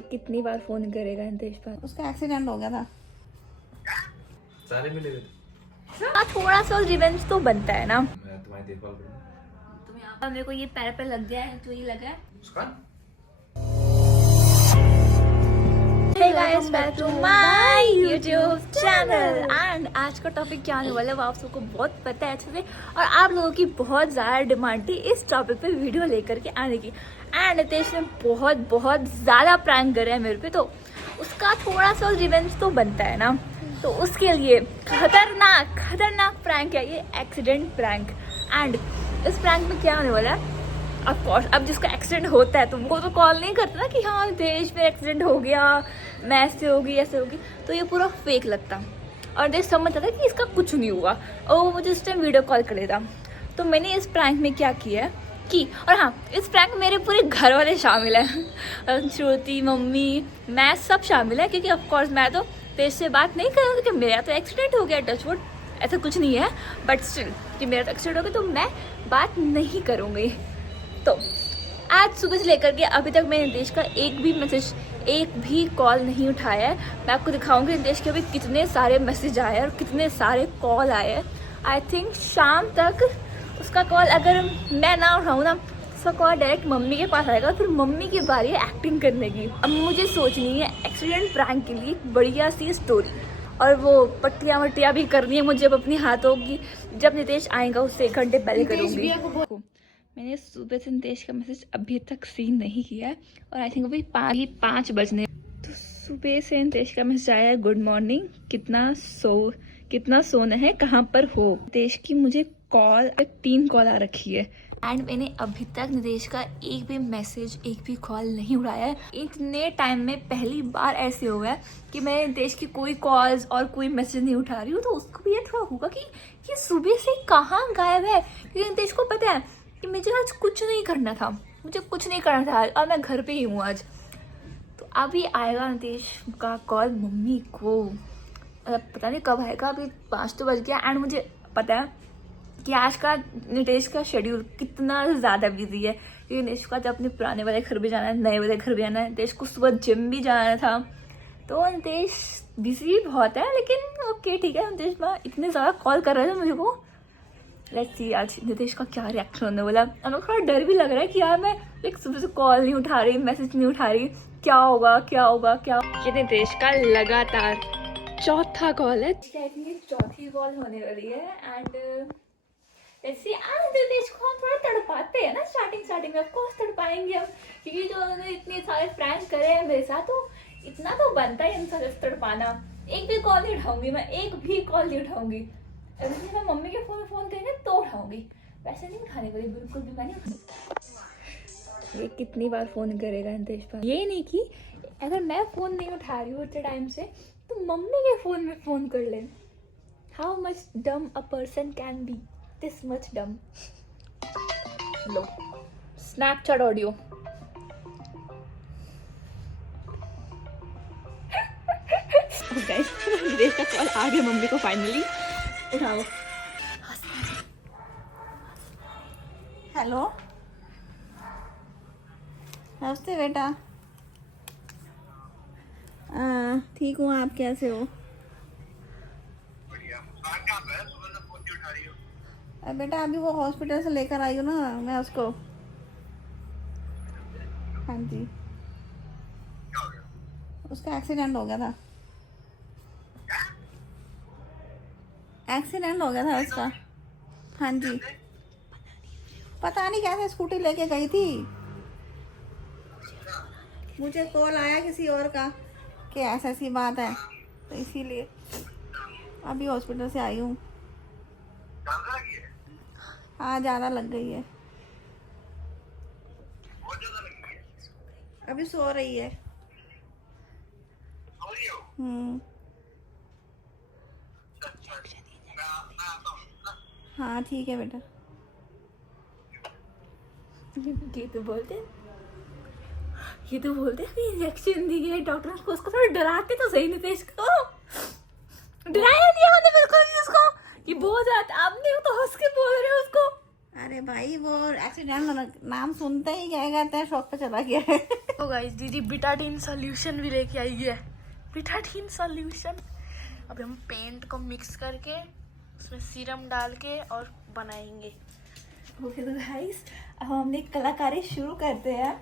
ये कितनी बार फोन करेगा नितेश पर? उसका एक्सीडेंट हो गया था। सारे मिले हुए थे। हाँ, थोड़ा सा रिवेंज तो बनता है ना। मैं तुम्हारी देखभाल करूंगा। तुम यहाँ पर मेरे को ये पैर पे लग गया है, तो ये लगा है। मुस्कान Hey guys, welcome to my YouTube channel and आज का टॉपिक क्या होने वाला है वो आप सबको बहुत पता है अच्छे से, और आप लोगों की बहुत ज़्यादा डिमांड थी इस टॉपिक पे वीडियो लेकर के आने की। एंड नितेश ने बहुत ज़्यादा प्रैंक करे हैं मेरे पे, तो उसका थोड़ा सा रिवेंज तो बनता है ना। तो उसके लिए खतरनाक प्रैंक है ये, एक्सीडेंट प्रैंक। एंड इस प्रैंक में क्या होने वाला है, ऑफ कोर्स अब जिसका एक्सीडेंट होता है तुमको तो कॉल नहीं करता ना कि हाँ देश में एक्सीडेंट हो गया, मैं ऐसे होगी ऐसे होगी, तो ये पूरा फेक लगता और देश समझता था कि इसका कुछ नहीं हुआ, और वो मुझे उस टाइम वीडियो कॉल कर देता। तो मैंने इस प्रैंक में क्या किया है कि, और हाँ इस प्रैंक में मेरे पूरे घर वाले शामिल हैं, श्रुति, मम्मी, मैं सब शामिल है, क्योंकि ऑफकोर्स मैं तो देश से बात नहीं करूँगी क्योंकि मेरा तो एक्सीडेंट हो गया, टचवुड ऐसा कुछ नहीं है, बट स्टिल कि मेरा तो एक्सीडेंट हो गया तो मैं बात नहीं करूँगी। तो आज सुबह से लेकर के अभी तक मैंने नितेश का एक भी मैसेज, एक भी कॉल नहीं उठाया है। मैं आपको दिखाऊंगी नितेश के अभी कितने सारे मैसेज आए हैं और कितने सारे कॉल आए हैं। आई थिंक शाम तक उसका कॉल अगर मैं ना उठाऊँ ना, उसका कॉल डायरेक्ट मम्मी के पास आएगा, फिर मम्मी की बारी है एक्टिंग करने की। अब मुझे सोचनी है एक्सीडेंट प्रैंक के लिए बढ़िया सी स्टोरी, और वो पट्टियाँ वट्टियाँ भी करनी है मुझे अब अपनी हाथों की। जब नितेश आएगा उससे 1 घंटे पहले करूँगी। मैंने सुबह से नितेश का मैसेज अभी तक सीन नहीं किया है, और आई थिंक अभी 5 बजने। तो सुबह से नितेश का मैसेज आया है, गुड मॉर्निंग, कितना सोना है, कहाँ पर हो। नितेश की मुझे कॉल 3 कॉल आ रखी है, एंड मैंने अभी तक नितेश का एक भी मैसेज, एक भी कॉल नहीं उठाया है। इतने टाइम में पहली बार ऐसे हुआ है कि मैं नितेश की कोई कॉल्स और कोई मैसेज नहीं उठा रही हूँ, तो उसको भी ये थोड़ा होगा कि ये सुबह से कहाँ गायब है, क्योंकि नितेश को पता है कि मुझे आज कुछ नहीं करना था, और मैं घर पे ही हूँ आज। तो अभी आएगा नितेश का कॉल मम्मी को, पता नहीं कब आएगा, अभी 5 तो बज गया। एंड मुझे पता है कि आज का नितेश का शेड्यूल कितना ज़्यादा बिजी है, क्योंकि नितेश को आज अपने पुराने वाले घर भी जाना है, नए वाले घर भी जाना है, नितेश को सुबह जिम भी जाना था। तो नितेश बिजी बहुत है, लेकिन ओके ठीक है, नितेश माँ इतने ज़्यादा कॉल कर रहे थे मुझे को। लेट्स सी आज नितेश का क्या रिएक्शन होने वाला। अब थोड़ा डर भी लग रहा है कि यार मैं एक सुबह से कॉल नहीं उठा रही, मैसेज नहीं उठा रही, क्या होगा। ये नितेश का लगातार 4था कॉल है, चौथी कॉल होने वाली है। एंड लेट्स सी, आज नितेश को हम थोड़ा तड़पाते हैं ना स्टार्टिंग में, ऑफ कोर्स तड़पाएंगे हम, क्योंकि जो उन्होंने इतने सारे प्रैंक करे हैं मेरे साथ, तो इतना तो बनता है इनसे तड़पाना। एक भी कॉल नहीं उठाऊंगी मैं, एक भी कॉल नहीं उठाऊंगी। अगर मैं मम्मी के फोन करेंगे तो उठाऊंगी, वैसे नहीं उठाने वाली, बिल्कुल भी मैं नहीं उठाऊंगी। ये कितनी बार फोन करेगा नितेश पर? ये नहीं कि अगर मैं फोन नहीं उठा रही हूँ उतने टाइम से तो मम्मी के फोन में फोन कर ले। हाउ मच डम a person can be, this much डम। लो स्नैपचैट ऑडियो। नितेश का कॉल आ गया मम्मी को फाइनली, उठाओ। हेलो, नमस्ते बेटा। ठीक हूँ, आप कैसे हो? बेटा अभी वो हॉस्पिटल से लेकर आई हूँ ना मैं उसको। हाँ जी, उसका एक्सीडेंट हो गया था। उसका। हाँ जी, पता नहीं कैसे स्कूटी लेके गई थी, मुझे कॉल आया किसी और का कि ऐसी बात है, तो इसीलिए अभी हॉस्पिटल से आई हूँ। हाँ ज़्यादा लग गई है, अभी सो रही है। हाँ ठीक है बेटा। ये तो बोलते इंजेक्शन दी है डॉक्टर को, उसको थोड़ा डराते तो सही नितेश को। डराया नहीं हमने बिल्कुल भी उसको, ये बहुत ज्यादा, आपने तो हंस के बोल रहे हो उसको। अरे भाई वो एक्सीडेंट नाम सुनते ही क्या कहते हैं, शौक पे चला गया है। तो गाइस दीदी बिटाडीन सॉल्यूशन भी लेके आई है। बिटाडीन सॉल्यूशन अभी हम पेंट को मिक्स करके उसमें सीरम डाल के और बनाएंगे। ओके तो गाइस अब हम अपनी कलाकारी शुरू करते हैं।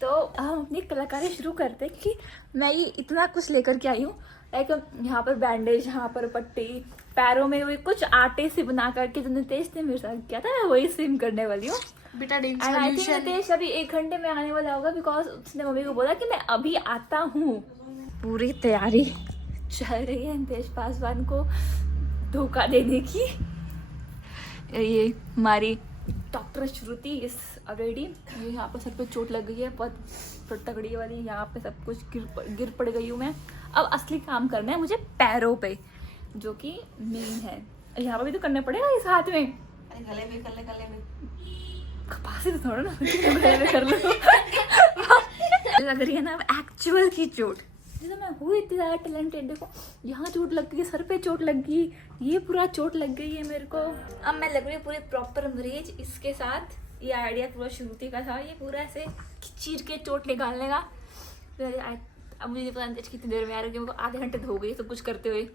तो हम अपनी कलाकारी शुरू करते हैं कि मैं ये इतना कुछ लेकर के आई हूँ। लाइक यहाँ पर बैंडेज, यहाँ पर पट्टी, पैरों में भी कुछ आटे से बना करके जो नितेश ने मेरे साथ किया था मैं वही सेम करने वाली हूँ। Betadine and I think solution Nitesh अभी 1 घंटे में आने वाला होगा बिकॉज उसने मम्मी को बोला कि मैं अभी आता हूँ। पूरी तैयारी चल रही है नितेश पासवान को धोखा देने की। ये हमारी डॉक्टर श्रुति इस ऑलरेडी, ये यहाँ पर सर पे चोट लग गई है बहुत तगड़ी वाली, यहाँ पे सब कुछ गिर पड़ गई हूँ मैं। अब असली काम करना है मुझे पैरों पे, जो कि मेन है। यहाँ पर भी तो करना पड़ेगा इस हाथ में। अरे गले में कर ले, गले में कपास से तो थोड़ा ना गले में कर लो। लग रही है ना एक्चुअल की चोट। जैसे मैं हूँ इतनी ज़्यादा टैलेंटेड, देखो यहाँ चोट लग गई, सर पे चोट लग गई, ये पूरा चोट लग गई है मेरे को। अब मैं लग रही हूँ पूरी प्रॉपर मरीज। इसके साथ ये आइडिया पूरा श्रुति का था, ये पूरा ऐसे चीर के चोट निकालने का। अब मुझे पता नहीं कितनी देर में आ रही है, मेरे को आधे घंटे तो हो गई सब कुछ करते हुए।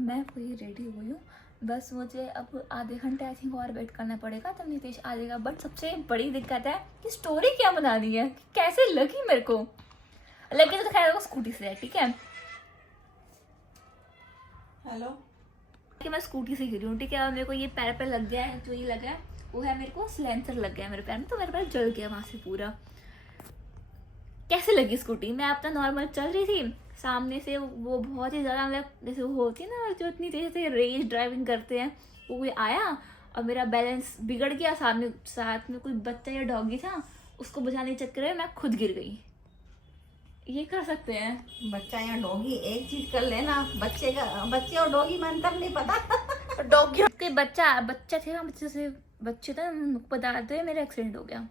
मैं पूरी रेडी हुई हूँ, बस मुझे अब आधे घंटे आई थिंक और वेट करना पड़ेगा तब नितेश आ जाएगा। बट सबसे बड़ी दिक्कत है कि स्टोरी क्या बनानी है, कैसे लगी मेरे को। लगे तो खैर स्कूटी से है, ठीक है। हेलो कि मैं स्कूटी से गिरी हूँ, ठीक है। और मेरे को ये पैर पे लग गया है, जो ये लगा है वो है मेरे को सिलेंसर लग गया है मेरे पैर में, तो मेरे पैर जल गया वहां से पूरा। कैसे लगी स्कूटी? मैं अपना नॉर्मल चल रही थी, सामने से वो बहुत ही ज़्यादा मतलब जैसे वो होती है ना जो इतनी तेज़ से रेस ड्राइविंग करते हैं, वो आया और मेरा बैलेंस बिगड़ गया। साथ में कोई बच्चा या डॉगी था, उसको बचाने के चक्कर में मैं खुद गिर गई। ये कर सकते हैं बच्चा या डॉगी एक चीज कर लेना, बच्चे और डॉगी में अंतर नहीं पता। डॉगी के बच्चा थे ना, बच्चे थे बताते हुए मेरा एक्सीडेंट हो गया।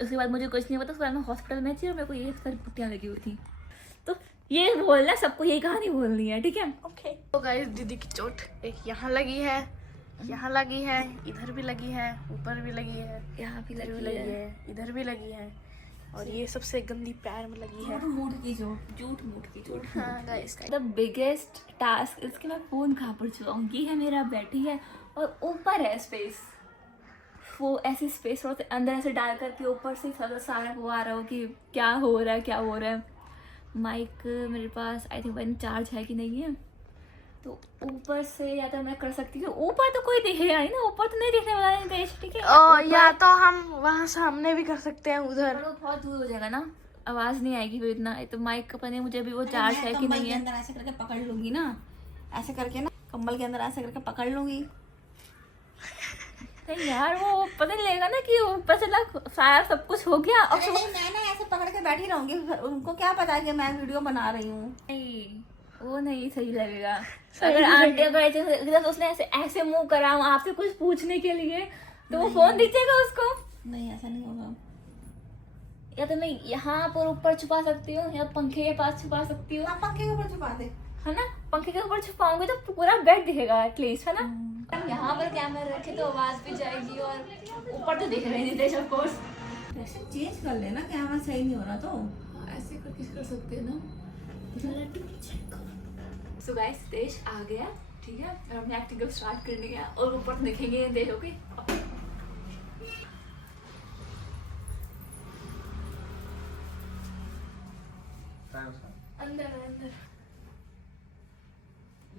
उसके बाद मुझे कुछ नहीं पता, उसके बाद मैं हॉस्पिटल में थी और मेरे को ये सारी पुट्टियाँ लगी हुई थी। तो ये बोलना सबको, यही कहानी बोलनी है, ठीक है। ओके तो गाइस दीदी की चोट एक यहाँ लगी है, यहाँ लगी है, इधर भी लगी है, ऊपर भी लगी है, यहाँ भी इधर भी लगी है, इधर भी लगी है, और ये सबसे गंदी पैर में लगी है। झूठ की चोट। हाँ गाइस द बिगेस्ट टास्क, इसके मैं फोन कहाँ पर छुपाऊँ। ये है मेरा बैटरी है और ऊपर है स्पेस, वो ऐसी स्पेस थोड़ा सा अंदर ऐसे डाल करके ऊपर से सारा वो आ रहा हो कि क्या हो रहा है। माइक मेरे पास आई थिंक वन चार्ज है कि नहीं है, तो ऊपर से या तो मैं कर सकती हूँ। ऊपर तो कोई दिखेगा नहीं ना, ऊपर तो नहीं दिखने वाला है देश, ठीक है। और या तो हम वहाँ सामने भी कर सकते हैं उधर। पर वो बहुत दूर हो जाएगा ना, आवाज नहीं आएगी फिर इतना। तो माइक का पता नहीं मुझे अभी वो चार्ज है कि नहीं है। अंदर ऐसे करके पकड़ लूंगी ना, ऐसे करके ना कंबल के अंदर ऐसे करके पकड़ लूंगी। नहीं यार वो पता नहीं लगेगा ना कि ऊपर से ना सारा सब कुछ हो गया। और अरे नहीं, मैं ना ऐसे पकड़ के बैठी रहूंगी, उनको क्या पता कि मैं वीडियो बना रही हूँ। नहीं वो नहीं सही लगेगा। अगर आंटी अगर उसने ऐसे मुंह करा आपसे कुछ पूछने के लिए तो वो फोन दीजिएगा उसको। नहीं ऐसा नहीं होगा। या तो मैं यहाँ पर ऊपर छुपा सकती हूँ या पंखे के पास छुपा सकती हूँ, आप पंखे के ऊपर छुपा दे, है ना। पंखे के ऊपर छुपाऊंगी तो पूरा बेड दिखेगा एटलीस्ट, है ना। यहाँ पर कैमरा रखे तो आवाज भी जाएगी और ऊपर तो दिख रहे नहीं ऑफ कोर्स। ऐसे चेंज कर लेना, कैमरा सही नहीं हो रहा तो ऐसे करके कर सकते हैं ना। सो गाइस देश आ गया, ठीक है। और हमने एक्टिंग स्टार्ट करने गया और ऊपर तो दिखेंगे देश। ओके अंदर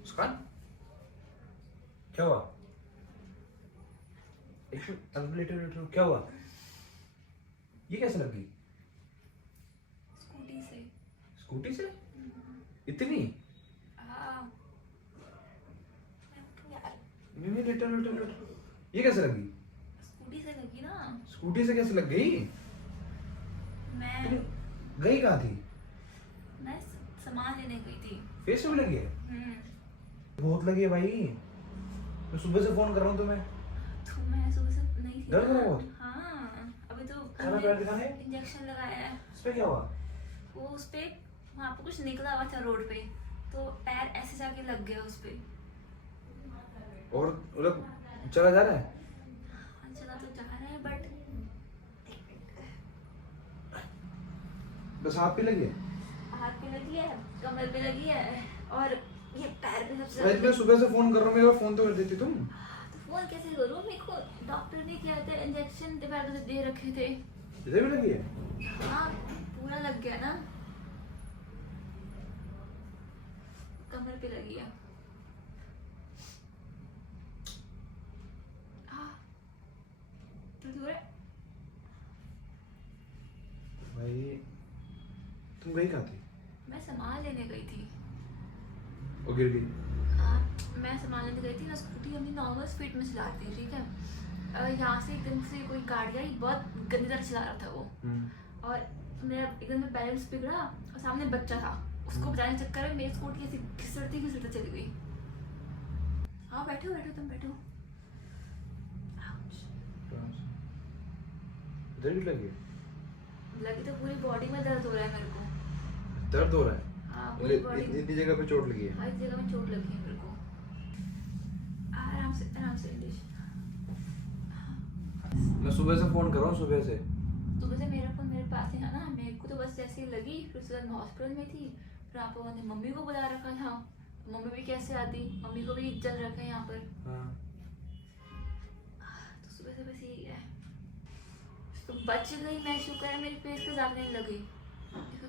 उसका क्या हुआ? क्या हुआ? ये कैसे लग गई? स्कूटी से? इतनी? लिटर ये कैसे लगी? स्कूटी से लगी ना। स्कूटी से कैसे लग गई? मैं गई कहाँ थी? सामान लेने गई थी। फेस में भी लगी है? बहुत लगी है भाई। मैं सुबह से फोन कर रहा हूँ तुम्हें। तो मैं सुबह से नहीं थी। दर्द हो रहा बहुत? हाँ अभी तो सारा पैर दिखाने? इंजेक्शन लगाया है। इस पे क्या हुआ? वो उस पे वहाँ पे कुछ निकला हुआ था रोड पे, तो पैर ऐसे जाके लग गया उस पे। और मतलब चला जा रहा है? चला बस हाथ पे लगी है। हाथ पे लगी है, कमर पे लगी है और ये पैर पे सबसे भाई तुम्हें सुबह से फोन कर रहा हूँ, मेरा फोन तो कर देती तुम। तो फोन कैसे करूँ? मेरे को डॉक्टर ने क्या था इंजेक्शन दे रखे थे। इधर भी लगी है? हाँ पूरा लग गया ना, कमर पे लगी है। दर्द हो रहा है? भाई तुम गई कहाँ थी? मैं सामान लेने गई थी। वो गिर गई। मैं सामान लेने गई थी ना, स्कूटी अपनी नॉर्मल स्पीड में चला रही थी, ठीक है। यहाँ से एकदम से कोई गाड़ी आई, बहुत गंदी तरह चला रहा था वो, और मेरा एकदम से बैलेंस बिगड़ा और सामने बच्चा था, उसको बचाने के चक्कर में मेरी स्कूटी ऐसी घिसड़ती चली गई। हाँ बैठो बैठो, तुम बैठो। इधर भी लगी है? लगी तो पूरी बॉडी में दर्द हो रहा है मेरे को। दर्द हो रहा है? हाँ पूरी बॉडी। इतनी जगह पे चोट लगी है? हाँ इस जगह में चोट लगी है मेरे को। आराम से इंग्लिश। मैं सुबह से फोन कर रहा हूँ, सुबह से। सुबह से मेरा फोन मेरे पास ही था ना, मेरे को तो बस जैसे ही लगी, फिर उसके बाद मैं हॉस्पिटल में थी, फिर आप लोगों ने मम्मी को बुला रखा था। मम्मी भी कैसे आती, मम्मी को भी जल रखा है यहाँ पर। हाँ। तो सुबह से बस यही है। तो बच गई मैं, शुक्र है मेरे फेस पे ज्यादा नहीं लगी।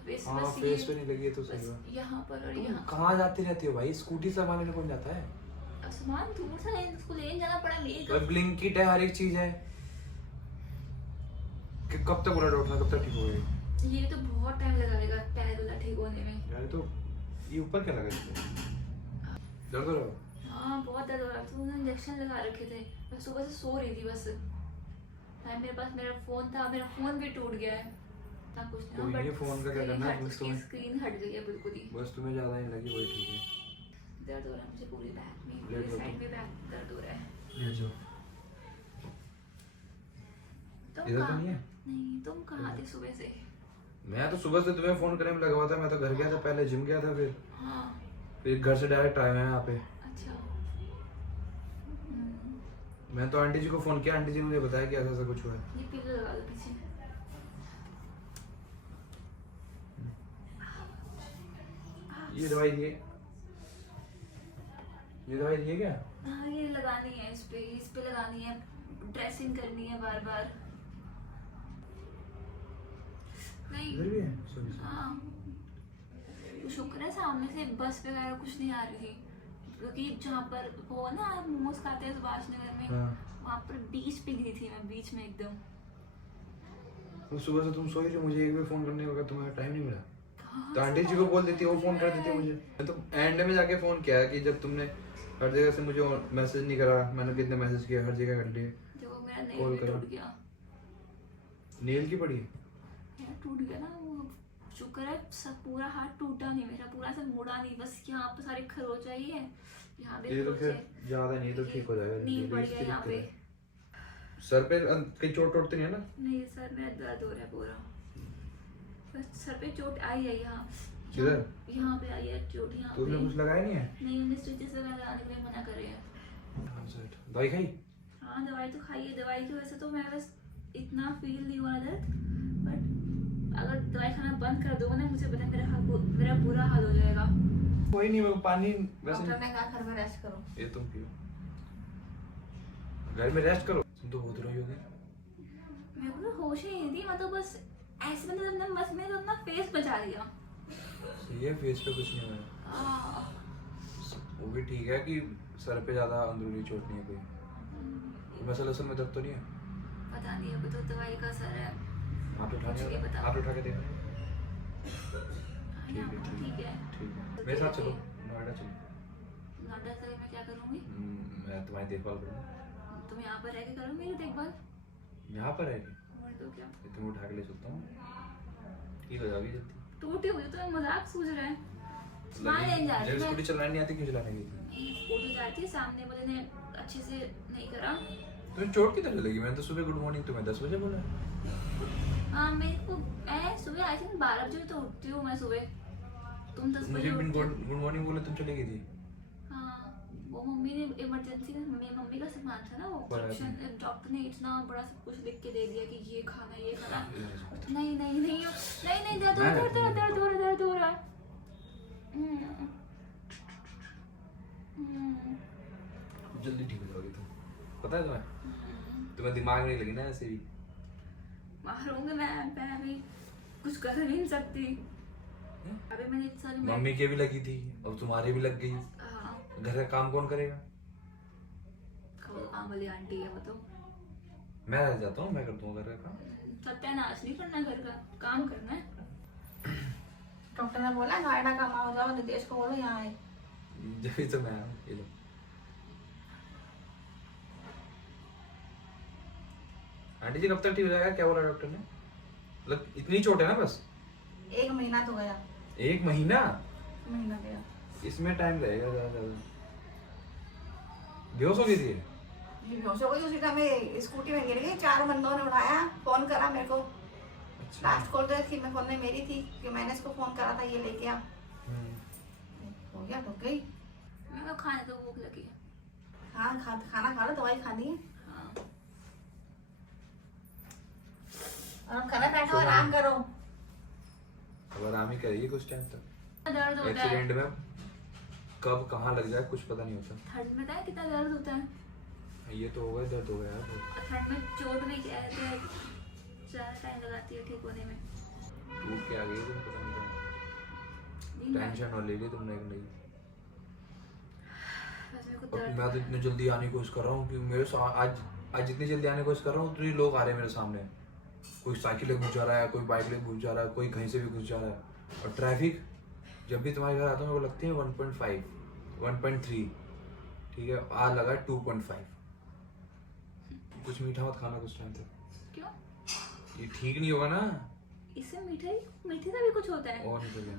फेस हाँ बस फेस ये- पे नहीं लगी है तो सही बस बात। यहाँ पर और तुम यहाँ। कहाँ जाती रहती हो भाई? स्कूटी से सामान लेने कौन जाता है? अब सामान दूर से उसको लेने जाना पड़ा मेरे भाई ब्लिंकिट है, हर एक चीज है। कि कब तक ब्लड उठना, कब तक ठीक होगी? ये तो बहुत टाइम लगेगा पैर वाला ठीक होने में। यार तो ये ऊपर क्या लगा इसमें? दर्द हो रहा है? हाँ बहुत दर्द हो रहा था, उन्होंने इंजेक्शन लगा रखे थे। मैं सुबह से सो रही थी बस। हाँ, मेरे पास मेरा फोन था, मेरा फोन भी टूट गया है ना, कुछ नहीं। कोई नहीं, फोन का क्या करना है, बस उसकी तुम्हें- स्क्रीन हट गई है बिल्कुल ही। बस तुम्हें ज्यादा नहीं लगी, वही ठीक है। दर्द हो रहा है मुझे पूरी बैक में, लेट पूरी लो साइड तुम। में बैक दर्द हो रहा है। लेट जाओ। तुम इधर तो कहाँ? नहीं है? नहीं, तुम कहाँ थे सुबह से? मैं तो सुबह से तुम्हें फोन करने में लगा हुआ था। मैं तो घर गया था, पहले जिम गया था, हाँ फिर घर से डायरेक्ट आया मैं यहाँ पे। अच्छा। मैं तो आंटी जी को फोन किया, आंटी जी ने मुझे बताया कि ऐसा ऐसा कुछ हुआ है। ये पिलो लगा दो पीछे। ये दवाई दिए? ये दवाई दिए क्या? हाँ ये लगानी है, इस पे लगानी है, ड्रेसिंग करनी है बार बार। नहीं इधर भी है? सॉरी। हाँ तो शुक्र है सामने से बस वगैरह कुछ नहीं आ रही थी, क्योंकि जहाँ पर वो ना मोमोज खाते हैं सुभाष नगर में, हाँ। वहाँ पर बीच पे गिरी थी मैं, बीच में एकदम। तो सुबह से तुम सोई रही हो, मुझे एक भी फोन करने का तुम्हारा टाइम नहीं मिला। कहाँ तो से आंटी जी को बोल देती, वो फोन कर देती मुझे। मैं तो एंड में जाके फोन किया कि जब तुमने हर जगह से मुझे मैसेज नहीं करा, मैंने कितने मैसेज किए, हर जगह कर लिए। देखो मेरा नेल कॉल भी करा। टूट गया। नेल की पड़ी है? मेरा टूट गया ना वो, शुक्र है सब पूरा हाथ टूटा नहीं मेरा, पूरा से मुड़ा नहीं, बस यहाँ पे सारे खरोच आई है, यहाँ भी ये तो खरोच फिर है। ज्यादा नहीं, तो ठीक हो जाएगा। नील पड़ इसकी गया यहाँ दिक्कत पे। है। सर पे कहीं चोट वोट तो नहीं है ना? नहीं सर मेरा दर्द हो रहा है पूरा, बस सर पे चोट आई है यहाँ। किधर? यहाँ पे आई है चोट, यहाँ तो तुमने पे। कुछ लगाया नहीं है? नहीं उन्हें स्टिचेस वगैरह लगाने के लिए मना कर रहे हैं। दवाई खाई? हाँ दवाई तो खाई है, दवाई की वजह से तो मैं बस इतना फील नहीं हुआ दर्द, बट अगर दवाई खाना बंद कर दोगे ना, मुझे पता है मेरा बुरा हाल हो जाएगा। कोई नहीं, वो पानी वैसे डॉक्टर ने कहा घर में रेस्ट करो। ये तुम पियो, घर में रेस्ट करो। तुम तो बहुत रोई होगी। मेरे को तो होश ही नहीं थी, मैं तो बस ऐसे मतलब बस मैंने तो अपना फेस बचा लिया। सही है, फेस पे कुछ नहीं हुआ। वो भी ठीक है कि सर पे ज्यादा अंदरूनी चोट नहीं है कोई। मसल असल में दर्द तो नहीं है? पता नहीं, अभी तो दवाई का असर है। हाथ उठा कुछ नहीं के, पता। हाथ उठा के देखो। हाँ, यहाँ पर ठीक है। ठीक है, मेरे साथ चलो, नोएडा चलो। नोएडा से मैं क्या करूँगी? मैं तुम्हारी देखभाल करूँगा। तुम यहाँ पर रह के करो मेरी देखभाल। यहाँ पर है? और तो क्या, तुम्हें उठा के ले चलता हूँ, ठीक हो जाएगी जल्दी। टूटी हुई तो मजाक सूझ रहा है। सामान लेने जा रही जब हूँ स्कूटी चलानी नहीं आती, क्यों चलाने गई थी? मैं। स्कूटी जा रही थी, सामने वाले ने अच्छे से नहीं करा। तुम्हें चोट किधर लगी? मैंने तो सुबह गुड मॉर्निंग तुम्हें 10 बजे बोला। हाँ मेरे को, मैं सुबह आई थी 12 बजे तो उठती हूँ मैं सुबह, तुम 10 मुझे बजे भी उठते हो। गुड मॉर्निंग बोले, तुम चली गई थी। हाँ वो मम्मी ने इमरजेंसी में मम्मी का सामान था ना, वो डॉक्टर ने इतना बड़ा सब कुछ लिख के दे दिया कि ये खाना ये खाना। और तो नहीं नहीं नहीं नहीं नहीं दर्द हो रहा है, दर्द हो रहा है। जल्दी ठीक हो जाओगी तुम, पता है तुम्हें दिमाग नहीं लगी ना ऐसे भी। मारूंगी मैं भी कुछ कर नहीं सकती। अभी मैंने इतनी सारी मम्मी के भी लगी थी, अब तुम्हारी भी लग गई। घर का काम कौन करेगा? काम वाली आंटी है वो तो। मैं रह जाता हूँ, मैं कर दूंगा घर का काम। सत्यानाश नहीं करना, घर का काम करना है। डॉक्टर ने बोला नोएडा का माओ जाओ, नितेश को बोलो यहाँ आए। जब ही तो मैं आया, ये लो। आंटी जी कब तक ठीक हो जाएगा? क्या बोला डॉक्टर ने? मतलब इतनी चोट है ना बस? 1 महीना तो गया। 1 महीना? महीना गया। इसमें टाइम लगेगा ज्यादा। बेहोश हो गई थी? ये बेहोश हो गई, उसी टाइम में स्कूटी में गिर गई। 4 बंदों ने उठाया, फोन करा मेरे को। अच्छा। लास्ट कॉल तो थी मैं फोन में मेरी थी कि मैंने इसको फोन करा था ये लेके आ। हो गया, ठुक गई। मैं तो खाने तो भूख लगी है। हाँ खाना खा लो, दवाई खा ली है। हाँ। और हम खाना बैठो, आराम करो। अब आराम ही करिए कुछ टाइम तक। दर्द होता है एक्सीडेंट में कब कहाँ लग जाए कुछ पता नहीं होता। ठंड में पता है कितना दर्द होता है? ये तो हो गया, दर्द हो गया यार। और ठंड में चोट भी क्या है, ज्यादा टाइम लगाती है ठीक होने में। टूट के आ गई तुम, पता नहीं दिन भर- टेंशन और ले ली तुमने एक नई। बस मेरे को और दर्द मैं तो इतनी जल्दी आने की कोशिश कर रहा हूँ कि आज जितनी जल्दी आने की कोशिश कर रहा हूँ उतने लोग आ रहे हैं मेरे सामने। कोई साइकिल ले घुस जा रहा है, कोई बाइक ले घुस जा रहा है, कोई कहीं से भी घुस जा रहा है। और ट्रैफिक जब भी तुम्हारे घर आता हूँ मेरे को लगती है 1.5 1.3, ठीक है, आज लगा 2.5। कुछ मीठा मत खाना कुछ टाइम तक। क्यों? ये ठीक नहीं होगा ना। इससे मीठे से भी कुछ होता है? और नहीं तो क्या,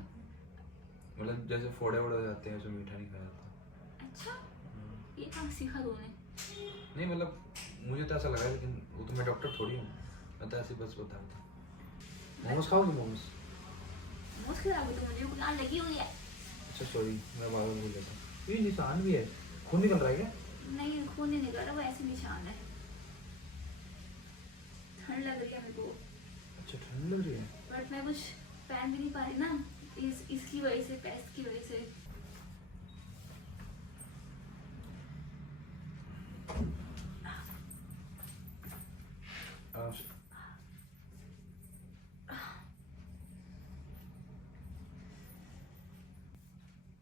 मतलब जैसे फोड़े वोड़े हो जाते हैं, उसमें मीठा नहीं खाया जाता। अच्छा, ये कहाँ सीखा तूने? नहीं मतलब मुझे तो ऐसा लगा, लेकिन वो तो मैं डॉक्टर थोड़ी हूँ, मैं तो ऐसे बस बता रहा था। मोमोज खाओगे? मोमोज मोमोज खिलाओगे तो मुझे बुखार लगी हुई है। अच्छा सॉरी, मैं बार बार भूल जाता हूँ। ये निशान भी है, खून निकल रहा है क्या? नहीं, खून नहीं निकल रहा, वो ऐसे निशान है। ठंड लग रही है मेरे को। अच्छा ठंड लग रही है। बट मैं कुछ पहन भी नहीं पा रही ना, इसकी वजह से, पेस्ट की वजह से।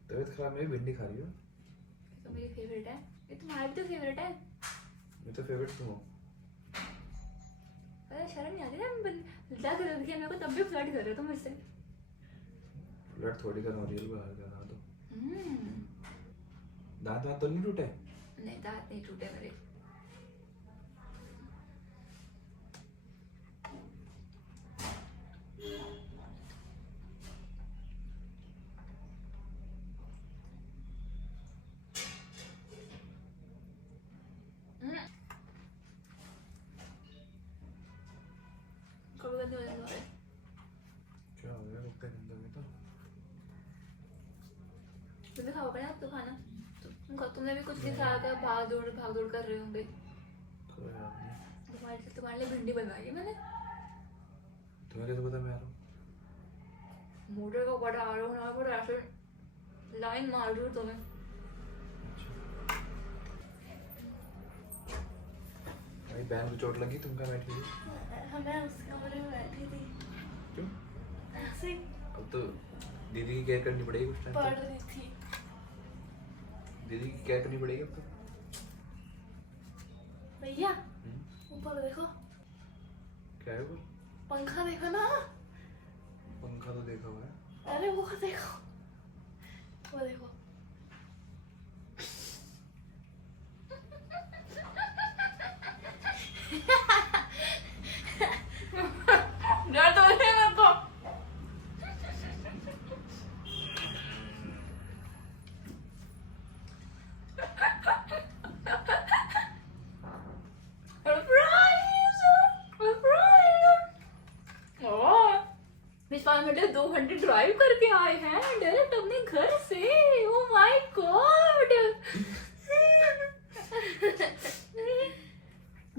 तबीयत खराब में भी भिंडी खा रही हो? तो मेरी फेवरेट है, ये तुम्हारी भी तो फेवरेट है। मैं तो फेवरेट तुम हो। अरे शर्म नहीं आती ना, लग रहा है मेरे को तब भी फ्लर्ट कर रहे हो तुम मुझसे। ब्लड थोड़ी करना, रियल बाहर करना तो। हम्म। दांत वांत तो नहीं टूटे? नहीं, दांत नहीं टूटे मेरे। कभी गंदे हो जाते हैं। क्या हो गया कुत्ते के अंदर में तो? तुम भी खाओगे ना अब तो खाना। तुमने भी कुछ नहीं खाया था, भाग दौड़ कर रहे होंगे। कोई बात नहीं। तुम्हारे लिए भिंडी बनवाई है मैंने। तुम्हें कैसे पता मैं आ रहा हूँ? मोटर को बड़ा आ रहा हूँ ना, बड़ा ऐसे लाइन मार रही हूँ तुम्हें। भाई बहन को चोट लगी, तुम कहाँ बैठी थी? मैं उस कमरे में बैठी थी। क्यों? ऐसे ही अब तो दीदी की केयर करनी पड़ेगी कुछ टाइम पढ़ तक। रही थी। दीदी की केयर करनी पड़ेगी अब तो। भैया ऊपर देखो, क्या है वो? पंखा देखो ना। पंखा तो देखा हुआ है। अरे वो देखो, वो देखो। डर तो नहीं मेरे को। मिनट 2 घंटे ड्राइव करके आए हैं डायरेक्ट अपने घर से। ओ माय गॉड,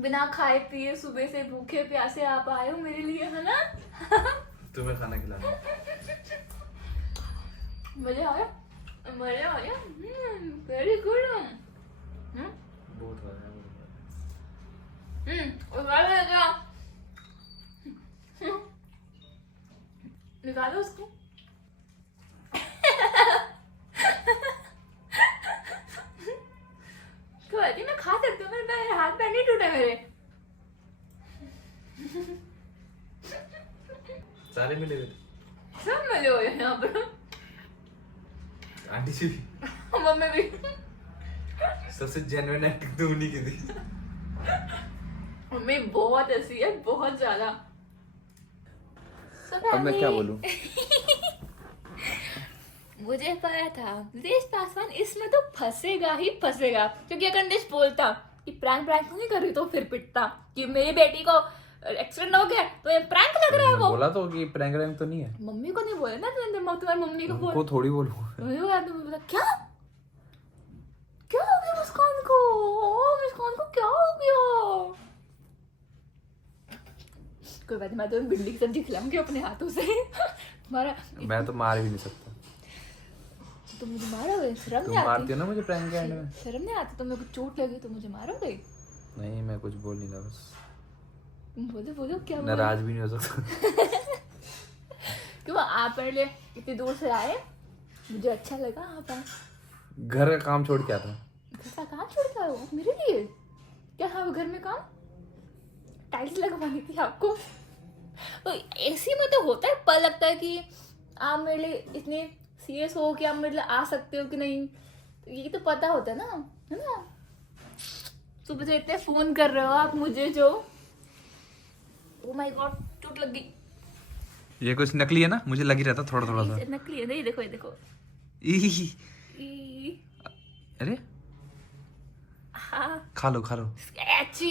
बिना खाए पिए सुबह से भूखे प्यासे आप आए हो मेरे लिए, है ना? तुम्हें खाना खिलाना। मजा आया, मजा आया। Very good. बहुत हो रहा है। निकालो उसको। तो अजी मैं खा सकती हूँ, मेरे हाथ पैर नहीं टूटे मेरे। सारे मिले हुए सब मिले हुए हैं यहाँ पर। आंटी जी भी। मम्मी भी। सबसे जेन्युइन एक्टिंग तो उन्हीं की थी। मम्मी बहुत हंसी है, बहुत ज्यादा। अब मैं क्या बोलूं? मुझे पता था नितेश पासवान इसमें तो फंसेगा ही फंसेगा, क्योंकि अगर नितेश बोलता कि प्रैंक तो नहीं कर रही तो फिर पिटता कि मेरी बेटी को एक्सीडेंट हो गया तो ये प्रैंक लग रहा है। वो बोला तो कि प्रैंक रैंक तो नहीं है। मम्मी को नहीं बोला ना, तुम्हारी मम्मी को बोला। वो थोड़ी बोलूं। बोला क्या क्या हो गया मुस्कान को? मुस्कान को क्या हो गया? कोई बात नहीं, मैं तो भिंडी की सब्जी खिलाऊंगी अपने हाथों से। तुम्हारा मैं तो मार भी नहीं सकता। तुम मुझे मारोगे? शर्म तुम नहीं मारती आती? हो ना मुझे प्रैंक के एंड में। शर्म नहीं आती? तो मेरे को चोट लगी तो मुझे मारोगे? नहीं, मैं कुछ बोल नहीं रहा, बस बोलो क्या बोलो? नाराज भी नहीं हो सकता। क्यों आप पहले इतनी दूर से आए, मुझे अच्छा लगा आप आए। घर का काम छोड़ के आता। घर का काम छोड़ के आए हो मेरे लिए? क्या है वो घर में काम? टाइल्स लगवानी थी आपको? तो ऐसी में तो होता है, पता लगता है कि आप मेरे लिए इतने सीरियस हो कि आप मेरे लिए आ सकते हो कि नहीं, तो ये तो पता होता है ना, है ना? सुबह से इतने फोन कर रहे हो आप मुझे जो, ओ माय गॉड चोट लग गई। ये कुछ नकली है ना, मुझे लग ही रहता थोड़ा थोड़ा सा। नकली है, नहीं देखो ये देखो। अरे हाँ खा लो खा लो। अच्छी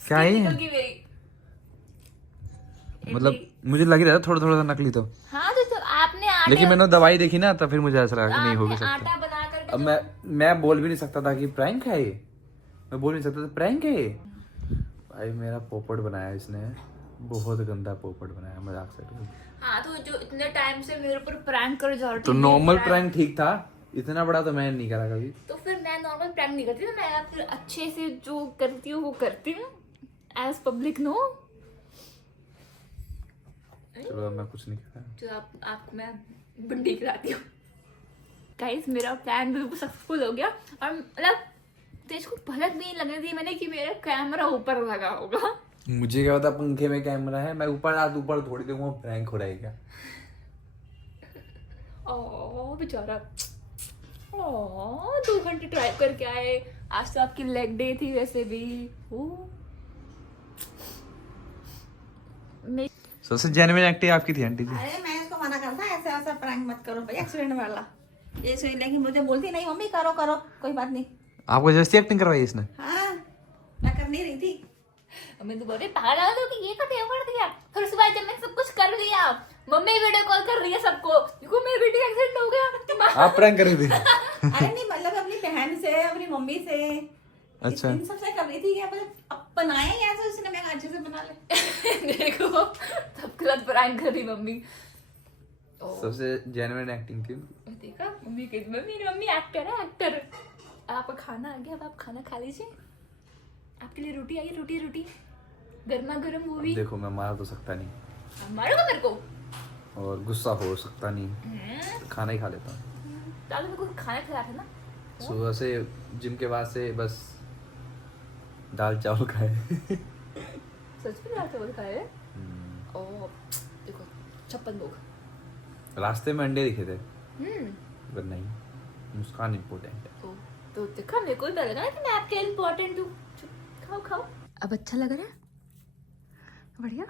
क्या है? निकल गई मेरी। मतलब मुझे लग ही रहा था थोड़ा थोड़ा सा नकली तो। हाँ तो आपने आटे, लेकिन मैंने दवाई देखी ना तो फिर मुझे ऐसा लगा कि नहीं हो भी आपने सकता। आटा बना करके अब मैं बोल भी नहीं सकता था कि प्रैंक है ये। मैं बोल नहीं सकता था प्रैंक है ये। भाई मेरा पोपट बनाया इसने, बहुत गंदा पोपट बनाया, मजाक से। हाँ तो जो इतने टाइम से मेरे ऊपर प्रैंक कर जा रही तो नॉर्मल प्रैंक ठीक था, इतना बड़ा तो मैं नहीं करा कभी। तो फिर मैं नॉर्मल प्रैंक नहीं करती ना, मैं फिर अच्छे से जो करती हूँ वो करती हूँ, एज पब्लिक नो। चलो मैं कुछ नहीं करा। जो आपको मैं भिंडी खिलाती हूँ। गाइस मेरा प्लान बिल्कुल सक्सेसफुल हो गया, और मतलब तेज को भलक भी नहीं लगने दी मैंने कि मेरा कैमरा ऊपर लगा होगा। मुझे क्या पता पंखे में कैमरा है, मैं ऊपर हाथ ऊपर थोड़ी देखूंगा प्रैंक हो रहा है क्या। ओ बेचारा, ओ 2 घंटे ड्राइव करके आए, आज तो आपकी लेग डे थी वैसे भी। सबसे जेन्युइन एक्टिंग आपकी थी आंटी जी। अरे मैं इसको मना करता, ऐसा ऐसा प्रैंक मत करो भाई, एक्सीडेंट वाला। ये सुन, लेकिन मुझे बोलती नहीं मम्मी करो करो कोई बात नहीं। आपको जैसी एक्टिंग करवाई इसने? हाँ मैं कर नहीं रही थी। मैं तो बोल रही पागल हो कि ये तो कर दिया। फिर उसके बाद जब मैंने सब कुछ कर लिया, मम्मी वीडियो कॉल कर रही है सबको, देखो मेरी बेटी का एक्सीडेंट हो गया। आप प्रैंक कर रही थी? अरे नहीं मतलब अपनी बहन से, अपनी मम्मी से, अच्छा। इन सबसे कर रही थी। क्या मतलब अब बनाए ऐसे उसने, मैं अच्छे से बना ले। देखो सब गलत प्रैंक कर रही मम्मी। सबसे जेन्युइन एक्टिंग थी। देखा मम्मी की, मेरी मम्मी एक्टर है, एक्टर। आपका खाना आ गया, अब आप खाना खा लीजिए। आपके लिए रोटी आई, रोटी रोटी गर्मा गर्म। वो भी देखो मैं मार तो सकता नहीं, मारोगा मेरे को और गुस्सा हो सकता नहीं, खाना ही खा लेता हूँ। तो मेरे को खाना खिला था ना। सुबह से जिम के बाद से बस दाल चावल खाए। सच में दाल चावल खाए? ओ देखो 56 लोग रास्ते में अंडे दिखे थे, पर नहीं, मुस्कान इम्पोर्टेंट है। तो देखा मेरे को भी लगा ना कि मैं आपके इम्पोर्टेंट हूँ। खाओ खाओ। अब अच्छा लग रहा है? बढ़िया।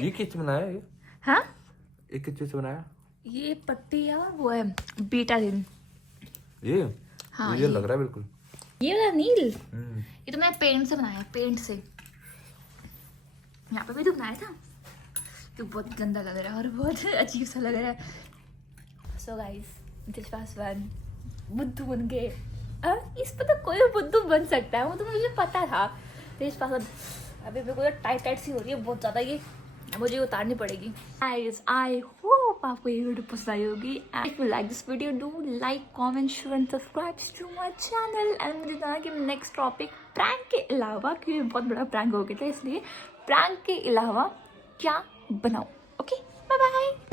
ये किस बनाया ये? हाँ ये किस चीज से बनाया? ये पट्टी और वो है बीटाडिन। ये हाँ, मुझे लग रहा है बिल्कुल ये वाला नील। ये तो मैं पेंट से बनाया, पेंट से। यहाँ पे भी तो बनाया था, तो बहुत गंदा लग रहा है और बहुत अजीब सा लग रहा है। So guys this was one बुद्धू बन के इस पर तो कोई बुद्धू बन सकता है, वो तो मुझे पता था। तो इस पास अभी मेरे को तो टाइट टाइट सी हो रही है बहुत ज़्यादा, ये मुझे उतारनी पड़ेगी। गाइस आई होप आपको ये वीडियो पसंद आई होगी। If you like this video do like comment share and subscribe to my channel. And मुझे बताना कि नेक्स्ट टॉपिक प्रैंक के अलावा, क्योंकि बहुत बड़ा प्रैंक हो गया था, इसलिए प्रैंक के अलावा क्या बनाऊँ। Okay, bye bye.